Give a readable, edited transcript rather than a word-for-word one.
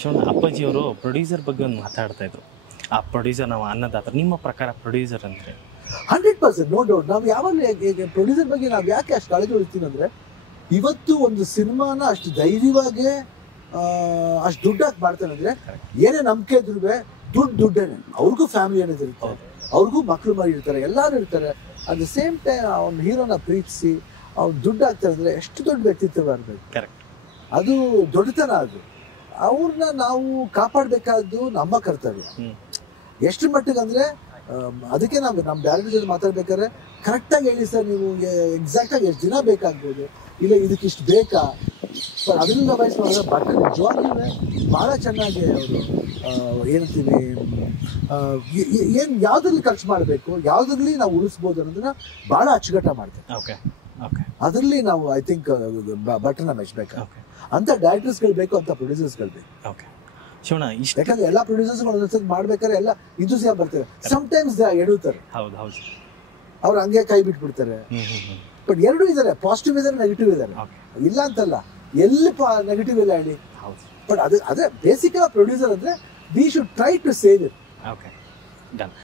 Shivanna, ಅಪ್ಪಾಜಿಯವರು producer ಬಗ್ಗೆ ಒಂದು ಮಾತಾಡ್ತಾ ಇದ್ರು. ಆ ಪ್ರೊಡ್ಯೂಸರ್ ನಾವು ಅನ್ನದಾತ. ನಿಮ್ಮ ಪ್ರಕಾರ ಪ್ರೊಡ್ಯೂಸರ್ ಅಂದ್ರೆ 100% ನೋ ಡೌಟ್. ನಾವು ಯಾವಾಗಲೂ ಪ್ರೊಡ್ಯೂಸರ್ ಬಗ್ಗೆ ನಾವು ಯಾಕೆ ಅಷ್ಟು ಕಾಳಜಿ ವಹಿಸ್ತೀವಿ ಅಂದ್ರೆ, ಇವತ್ತು ಒಂದು ಸಿನಿಮಾನ ಅಷ್ಟು ಧೈರ್ಯವಾಗಿ ಅಷ್ಟು ದುಡ್ಡಾಗಿ ಮಾಡ್ತಾನೆ ಅಂದ್ರೆ, ಏನೇ ನಂಬಿಕೆ ಇದ್ರು ದುಡ್ಡೇನೆ. ಅವ್ರಿಗೂ ಫ್ಯಾಮಿಲಿ ಅನ್ನೋದು ಇರುತ್ತೆ, ಅವ್ರಿಗೂ ಮಕ್ಳು ಮರಿ ಇರ್ತಾರೆ, ಎಲ್ಲರೂ ಇರ್ತಾರೆ. ಅಟ್ ದ ಸೇಮ್ ಟೈಮ್ ಅವ್ನ ಹೀರೋನ ಪ್ರೀತಿಸಿ ಅವ್ನು ದುಡ್ಡು ಆಗ್ತಾರೆ ಅಂದ್ರೆ ಎಷ್ಟು ದೊಡ್ಡ ವ್ಯಕ್ತಿತ್ವ ಬರಬೇಕು. ಅದು ದೊಡ್ಡತನ. ಅದು ಅವ್ರನ್ನ ನಾವು ಕಾಪಾಡಬೇಕಾದ್ದು ನಮ್ಮ ಕರ್ತವ್ಯ. ಎಷ್ಟು ಮಟ್ಟಿಗೆ ಅಂದ್ರೆ, ಅದಕ್ಕೆ ನಾವು ನಮ್ಮ ಡೈರೆಕ್ಟರ್ ಜೊತೆ ಮಾತಾಡ್ಬೇಕಾದ್ರೆ ಕರೆಕ್ಟಾಗಿ ಹೇಳಿ ಸರ್, ನೀವು ಎಕ್ಸಾಕ್ಟಾಗಿ ಎಷ್ಟು ದಿನ ಬೇಕಾಗ್ಬೋದು, ಇಲ್ಲ ಇದಕ್ಕೆ ಇಷ್ಟು ಬೇಕಾ, ಅದರಿಂದ ಬಯಸಿದ್ರೆ ಬಟ್ ನಿಜವಾಗ್ಲೂ ಭಾಳ ಚೆನ್ನಾಗಿ ಅವರು ಏನಂತೀವಿ, ಏನು ಯಾವುದ್ರಲ್ಲಿ ಖರ್ಚು ಮಾಡಬೇಕು, ಯಾವುದ್ರಲ್ಲಿ ನಾವು ಉಳಿಸ್ಬೋದು ಅನ್ನೋದನ್ನ ಭಾಳ ಅಚ್ಚುಕಟ್ಟ ಮಾಡ್ತೇವೆ. ಅದರಲ್ಲಿ ನಾವು ಐ ಥಿಂಕ್ ಬಟನ್ನ ಮೆಚ್ಚಬೇಕು. ಅಂತ ಡೈರೆಕ್ಟರ್ಸ್ಗಳು ಬೇಕು, ಅಂತ ಪ್ರೊಡ್ಯೂಸರ್ಸ್ಗಳು ಬೇಕು. ಯಾಕಂದ್ರೆ ಎಲ್ಲ ಪ್ರೊಡ್ಯೂಸರ್ಸ್ಗಳು ಒಂದೊಂದ್ಸತಿ ಮಾಡ್ಬೇಕಾದ್ರೆ ಎಲ್ಲ ಇಂಥೂಸಿಯಾಮ್ ಬರ್ತಾರೆ, ಸಮ್ಟೈಮ್ಸ್ ಎಡುತ್ತಾರೆ, ಅವ್ರು ಹಂಗೆ ಕೈ ಬಿಟ್ಬಿಡ್ತಾರೆ. ಬಟ್ ಎರಡೂ ಇದಾರೆ, ಪಾಸಿಟಿವ್ ಇದಾರೆ, ನೆಗೆಟಿವ್ ಇದಾರೆ, ಇಲ್ಲ ಅಂತಲ್ಲ. ಎಲ್ಲಿ ನೆಗೆಟಿವ್ ಇಲ್ಲ ಹೇಳಿ. ಬಟ್ ಅದೇ ಬೇಸಿಕ್ ಪ್ರೊಡ್ಯೂಸರ್ ಅಂದ್ರೆ we should try to save it.